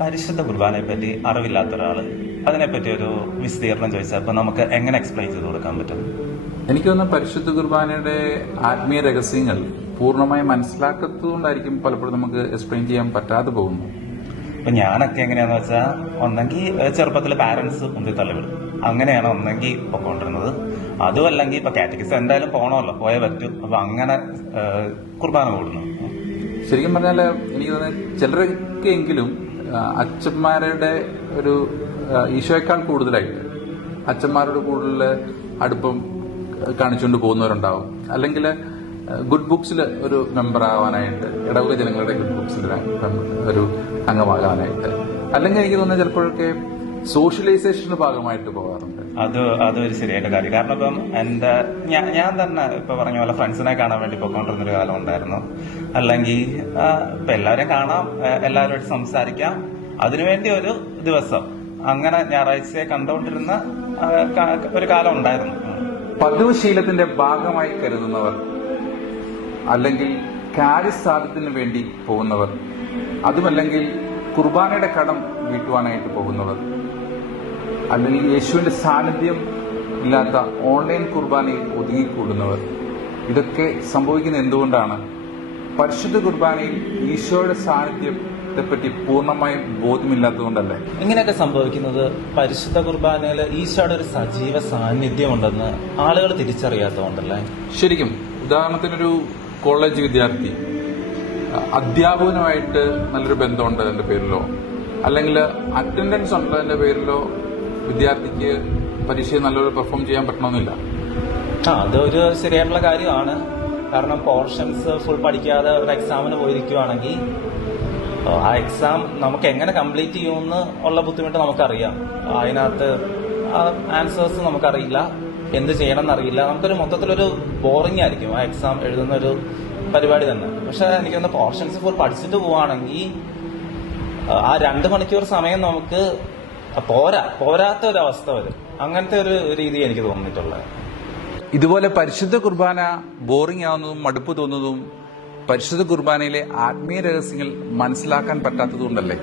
പരിശുദ്ധ കുർബാനയെ പറ്റി അറിവില്ലാത്ത ഒരാള് അതിനെപ്പറ്റി ഒരു വിശദീകരണം ചോദിച്ചാൽ അപ്പൊ നമുക്ക് എങ്ങനെ എക്സ്പ്ലെയിൻ ചെയ്ത് കൊടുക്കാൻ പറ്റും? എനിക്ക് തോന്നുന്നു പരിശുദ്ധ കുർബാനയുടെ ആത്മീയ രഹസ്യങ്ങൾ പൂർണ്ണമായി മനസ്സിലാക്കത്തുകൊണ്ടായിരിക്കും പലപ്പോഴും നമുക്ക് എക്സ്പ്ലെയിൻ ചെയ്യാൻ പറ്റാതെ പോകുന്നു. ഇപ്പൊ ഞാനൊക്കെ എങ്ങനെയാന്ന് വെച്ചാൽ ഒന്നെങ്കിൽ ചെറുപ്പത്തിൽ പാരന്റ്സ് ഉന്തി തള്ളിവിടും, അങ്ങനെയാണ് ഒന്നെങ്കിൽ പൊക്കോണ്ടിരുന്നത്. അതും അല്ലെങ്കിൽ ഇപ്പൊ കാറ്റഗിസ് എന്തായാലും പോണമല്ലോ, പോയേ പറ്റും. അപ്പൊ അങ്ങനെ കുർബാന കൂടുന്നു. ശരിക്കും പറഞ്ഞാൽ എനിക്ക് തോന്നുന്നത് ചിലരൊക്കെയെങ്കിലും അച്ഛന്മാരുടെ ഒരു ഈശോയേക്കാൾ കൂടുതലായിട്ട് അച്ഛന്മാരോട് കൂടുതൽ അടുപ്പം കാണിച്ചുകൊണ്ട് പോകുന്നവരുണ്ടാവും. അല്ലെങ്കിൽ ഗുഡ് ബുക്സിൽ ഒരു മെമ്പർ ആവാനായിട്ട്, ഇടവക ജനങ്ങളുടെ ഗുഡ് ബുക്സിൽ ഒരു അംഗമാകാനായിട്ട്, അല്ലെങ്കിൽ എനിക്ക് തോന്നുന്നത് ചിലപ്പോഴൊക്കെ സോഷ്യലൈസേഷന്റെ ഭാഗമായിട്ട് പോകാറുണ്ട്. അതൊരു ശരിയായിട്ട് കാര്യം. കാരണം ഇപ്പം ഞാൻ തന്നെ ഇപ്പൊ പറഞ്ഞ പോലെ ഫ്രണ്ട്സിനെ കാണാൻ വേണ്ടി പോയിക്കൊണ്ടിരുന്നൊരു കാലം ഉണ്ടായിരുന്നു. അല്ലെങ്കിൽ ഇപ്പൊ എല്ലാവരെയും കാണാം, എല്ലാവരുമായിട്ട് സംസാരിക്കാം, അതിനുവേണ്ടി ഒരു ദിവസം അങ്ങനെ ഞായറാഴ്ചയെ കണ്ടുകൊണ്ടിരുന്ന ഒരു കാലം ഉണ്ടായിരുന്നു. പതിവ് ശീലത്തിന്റെ ഭാഗമായി കരുതുന്നവർ, അല്ലെങ്കിൽ കാര്യസാധ്യത്തിന് വേണ്ടി പോകുന്നവർ, അതുമല്ലെങ്കിൽ കുർബാനയുടെ കടം വീട്ടുവാനായിട്ട് പോകുന്നവർ, അല്ലെങ്കിൽ യേശുവിന്റെ സാന്നിധ്യം ഇല്ലാത്ത ഓൺലൈൻ കുർബാനയിൽ ഒതുങ്ങിക്കൂടുന്നവർ, ഇതൊക്കെ സംഭവിക്കുന്നത് എന്തുകൊണ്ടാണ്? പരിശുദ്ധ കുർബാനയിൽ ഈശോയുടെ സാന്നിധ്യത്തെപ്പറ്റി പൂർണ്ണമായും ബോധ്യമില്ലാത്തതുകൊണ്ടല്ലേ? ഇങ്ങനെയൊക്കെ സംഭവിക്കുന്നത് പരിശുദ്ധ കുർബാനയിൽ ഈശോയുടെ ഒരു സജീവ സാന്നിധ്യം ഉണ്ടെന്ന് ആളുകൾ തിരിച്ചറിയാത്തതുകൊണ്ടല്ലേ? ശരിക്കും ഉദാഹരണത്തിനൊരു കോളേജ് വിദ്യാർത്ഥി അധ്യാപകനുമായിട്ട് നല്ലൊരു ബന്ധമുണ്ട് അതിന്റെ പേരിലോ, അല്ലെങ്കിൽ അറ്റൻഡൻസ് ഉള്ളതിന്റെ പേരിലോ വിദ്യാർത്ഥിക്ക് പരീക്ഷയിൽ നല്ലൊരു പെർഫോം ചെയ്യാൻ പറ്റണമെന്നില്ല. അതൊരു ശരിയായിട്ടുള്ള കാര്യമാണ്. കാരണം പോർഷൻസ് ഫുൾ പഠിക്കാതെ ഒരു എക്സാമിന് പോയിരിക്കുവാണെങ്കിൽ ആ എക്സാം നമുക്ക് എങ്ങനെ കംപ്ലീറ്റ് ചെയ്യുമെന്ന് ഉള്ള ബുദ്ധിമുട്ട് നമുക്കറിയാം. അതിനകത്ത് ആൻസേഴ്സ് നമുക്കറിയില്ല, എന്ത് ചെയ്യണം എന്നറിയില്ല. നമുക്കൊരു മൊത്തത്തിലൊരു ബോറിംഗ് ആയിരിക്കും ആ എക്സാം എഴുതുന്ന ഒരു പരിപാടി തന്നെ. പക്ഷെ എനിക്കൊന്ന് പോർഷൻസ് ഫുൾ പഠിച്ചിട്ട് പോവാണെങ്കിൽ ആ 2 മണിക്കൂർ സമയം നമുക്ക് പോരാത്ത ഒരു അവസ്ഥ വരും. അങ്ങനത്തെ ഒരു രീതി എനിക്ക് തോന്നിയിട്ടുള്ളത്. ഇതുപോലെ പരിശുദ്ധ കുർബാന ബോറിംഗ് ആവുന്നതും മടുപ്പ് തോന്നുന്നതും പരിശുദ്ധ കുർബാനയിലെ ആത്മീയ രഹസ്യങ്ങൾ മനസ്സിലാക്കാൻ പറ്റാത്തതുകൊണ്ടല്ലേ?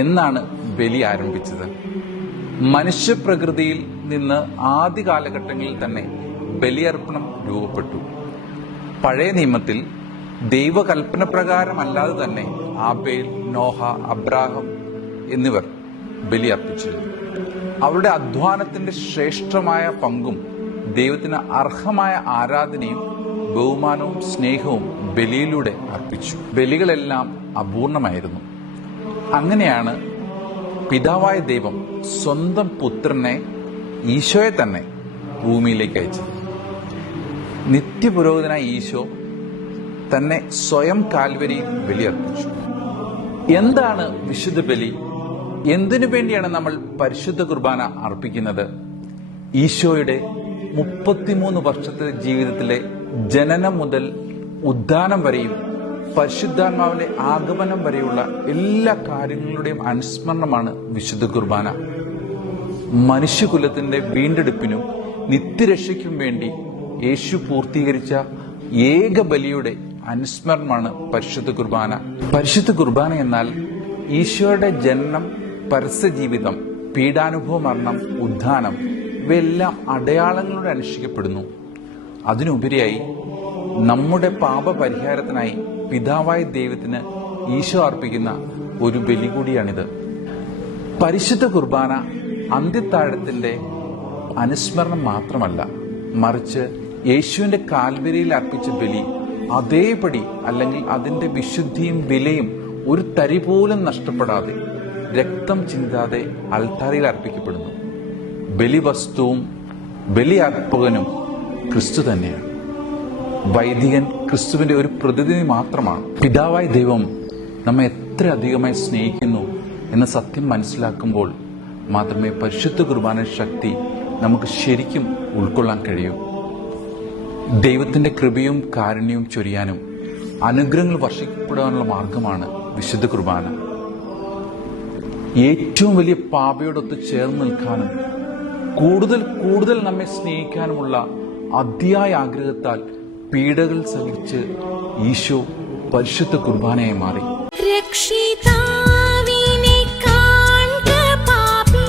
എന്നാണ് ബലി ആരംഭിച്ചത്? മനുഷ്യപ്രകൃതിയിൽ നിന്ന് ആദ്യ കാലഘട്ടങ്ങളിൽ തന്നെ ബലിയർപ്പണം രൂപപ്പെട്ടു. പഴയ നിയമത്തിൽ ദൈവകൽപ്പന പ്രകാരമല്ലാതെ തന്നെ ആബേൽ, നോഹ, അബ്രാഹം എന്നിവർ ബലിയർപ്പിച്ചിരുന്നു. അവരുടെ അധ്വാനത്തിന്റെ ശ്രേഷ്ഠമായ പങ്കും ദൈവത്തിന് അർഹമായ ആരാധനയും ബഹുമാനവും സ്നേഹവും ബലിയിലൂടെ അർപ്പിച്ചു. ബലികളെല്ലാം അപൂർണമായിരുന്നു. അങ്ങനെയാണ് പിതാവായ ദൈവം സ്വന്തം പുത്രനെ, ഈശോയെ തന്നെ ഭൂമിയിലേക്ക് അയച്ചത്. നിത്യപുരോഹിതനായ ഈശോ തന്നെ സ്വയം കാൽവരിയിൽ ബലിയർപ്പിച്ചു. എന്താണ് വിശുദ്ധ ബലി? എന്തിനു വേണ്ടിയാണ് നമ്മൾ പരിശുദ്ധ കുർബാന അർപ്പിക്കുന്നത്? ഈശോയുടെ 33 വർഷത്തെ ജീവിതത്തിലെ ജനനം മുതൽ ഉദ്ധാനം വരെയും പരിശുദ്ധാത്മാവിന്റെ ആഗമനം വരെയുള്ള എല്ലാ കാര്യങ്ങളുടെയും അനുസ്മരണമാണ് വിശുദ്ധ കുർബാന. മനുഷ്യകുലത്തിന്റെ വീണ്ടെടുപ്പിനും നിത്യരക്ഷയ്ക്കും വേണ്ടി യേശു പൂർത്തീകരിച്ച ഏക ബലിയുടെ അനുസ്മരണമാണ് പരിശുദ്ധ കുർബാന. പരിശുദ്ധ കുർബാന എന്നാൽ ഈശോയുടെ ജനനം, പരസ്യജീവിതം, പീഡാനുഭവ മരണം, ഉദ്ധാനം ഇവയെല്ലാം അടയാളങ്ങളോടെ അനുഷ്ഠിക്കപ്പെടുന്നു. അതിനുപരിയായി നമ്മുടെ പാപപരിഹാരത്തിനായി പിതാവായ ദൈവത്തിന് ഈശോ അർപ്പിക്കുന്ന ഒരു ബലി കൂടിയാണിത്. പരിശുദ്ധ കുർബാന അന്ത്യത്താഴത്തിന്റെ അനുസ്മരണം മാത്രമല്ല, മറിച്ച് യേശുവിന്റെ കാൽവരിയിൽ അർപ്പിച്ച ബലി അതേപടി, അല്ലെങ്കിൽ അതിന്റെ വിശുദ്ധിയും വിലയും ഒരു തരി പോലും നഷ്ടപ്പെടാതെ, രക്തം ചിന്താതെ അൾത്താരയിൽ അർപ്പിക്കപ്പെടുന്നു. ബലിവസ്തുവും ബലി അർപ്പകനും ക്രിസ്തു തന്നെയാണ്. വൈദികൻ ക്രിസ്തുവിന്റെ ഒരു പ്രതിനിധി മാത്രമാണ്. പിതാവായ ദൈവം നമ്മെ എത്ര അധികമായി സ്നേഹിക്കുന്നു എന്ന സത്യം മനസ്സിലാക്കുമ്പോൾ മാത്രമേ പരിശുദ്ധ കുർബാന ശക്തി നമുക്ക് ശരിക്കും ഉൾക്കൊള്ളാൻ കഴിയൂ. ദൈവത്തിന്റെ കൃപയും കാരുണ്യവും ചൊരിയാനും അനുഗ്രഹങ്ങൾ വർഷിക്കപ്പെടാനുള്ള മാർഗമാണ് വിശുദ്ധ കുർബാന. ഏറ്റവും വലിയ പാപയോടൊത്ത് ചേർന്ന് നിൽക്കാനും കൂടുതൽ നമ്മെ സ്നേഹിക്കാനുമുള്ള അതിയായ ആഗ്രഹത്താൽ പീഡകൾ സഹിച്ച് ഈശോ പരിശുദ്ധ കുർബാനയായി മാറി. രക്ഷിതാവിനെ കാൺക പാപി,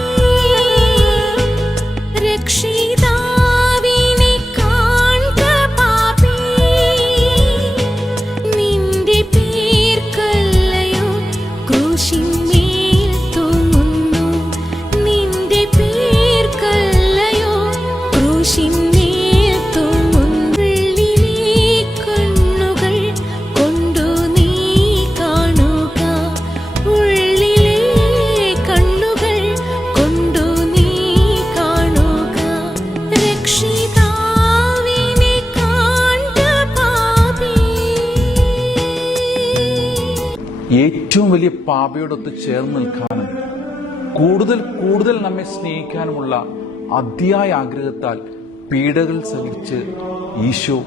രക്ഷിതാവിനെ കാൺക പാപി, നിന്റെ പേർക്കല്ലയോ ക്രൂശിന്മേൽ തൂങ്ങുന്നു, നിന്റെ പേർക്കല്ലയോ ക്രൂശിന്മേൽ തൂങ്ങുന്നു. ഉള്ളിലെ കണ്ണുകൾ കൊണ്ടു നീ കാണുക, ഉള്ളിലെ കണ്ണുകൾ കൊണ്ടു നീ കാണുക, രക്ഷിതാവിനെ കാൺക പാപി. ഏറ്റവും വലിയ പാപയോടൊത്ത് ചേർന്ന് നിൽക്കാനും കൂടുതൽ കൂടുതൽ നമ്മെ സ്നേഹിക്കാനുമുള്ള അതിയായ ആഗ്രഹത്താൽ പീഡകൾ സഹിച്ച് ഈശോ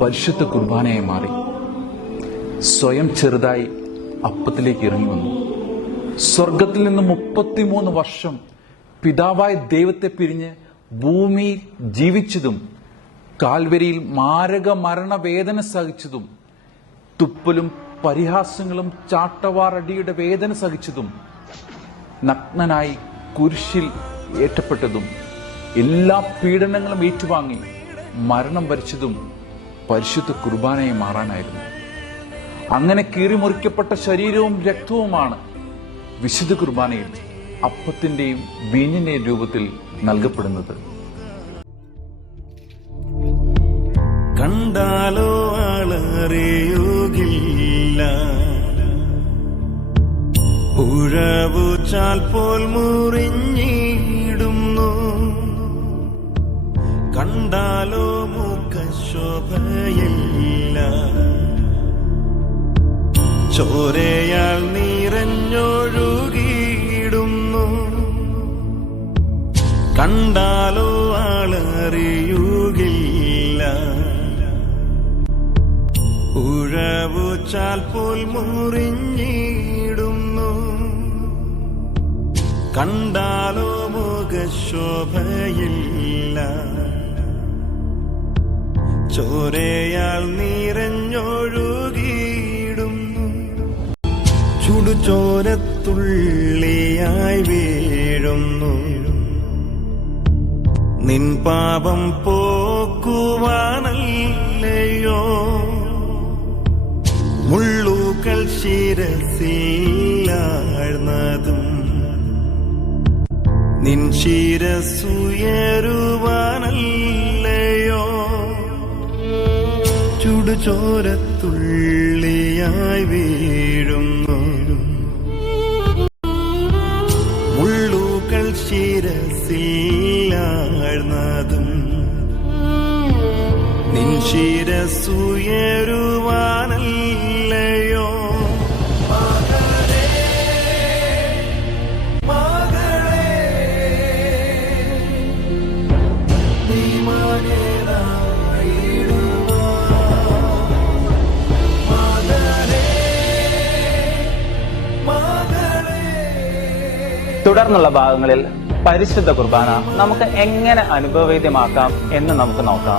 പരിശുദ്ധ കുർബാനയായി മാറി. സ്വയം ചെറുതായി അപ്പത്തിലേക്ക് ഇറങ്ങി വന്നു. സ്വർഗത്തിൽ നിന്ന് 33 വർഷം പിതാവായ ദൈവത്തെ പിരിഞ്ഞ് ഭൂമിയിൽ ജീവിച്ചതും, കാൽവരിയിൽ മാരക മരണവേദന സഹിച്ചതും, തുപ്പലും പരിഹാസങ്ങളും ചാട്ടവാറടിയുടെ വേദന സഹിച്ചതും, നഗ്നനായി കുരിശിൽ ഏറ്റപ്പെട്ടതും, എല്ലാ പീഡനങ്ങളും ഏറ്റുവാങ്ങി മരണം വരിച്ചതും പരിശുദ്ധ കുർബാനയെ മാറാനായിരുന്നു. അങ്ങനെ കീറിമുറിക്കപ്പെട്ട ശരീരവും രക്തവുമാണ് വിശുദ്ധ കുർബാനയിൽ അപ്പത്തിന്റെയും വീഞ്ഞിന്റെയും രൂപത്തിൽ നൽകപ്പെടുന്നത്. കണ്ടാലോ ആളറിയുകില്ല, ഉഴവുചാൽ പോൽ മുറിഞ്ഞിടുന്നു, കണ്ടാലോ മുഖശോഭയില്ല, ചോരയാൽ നിറഞ്ഞൊഴുകിയിടുന്നു, കണ്ടാലോ ആളറിയുകില്ല, ഉഴവുചാൽ പോൽ മുറിഞ്ഞിടുന്നു, കണ്ടാലോ മുഖശോഭയില്ല, ചോരയാൽ നിറഞ്ഞൊഴുകിയിടുന്നു, ചുടുചോരത്തുള്ളിയായി വീഴുന്നു, നിൻ പാപം പോക്കുവാനല്ലയോ, മുള്ളുകൾ ശിരസിലാഴ്ന്നതും, നിൻ ശിരസുയരുവാനല്ലയോ, ചുടുചോരത്തുള്ളിയായി വീഴുന്നു, മുള്ളുകൾ ശിരസിലാഴ്ന്നതും, നിൻ ശിരസുയരുവാനല്ലയോ. തുടർന്നുള്ള ഭാഗങ്ങളിൽ പരിശുദ്ധ കുർബാന നമുക്ക് എങ്ങനെ അനുഭവവേദ്യമാക്കാം എന്ന് നമുക്ക് നോക്കാം.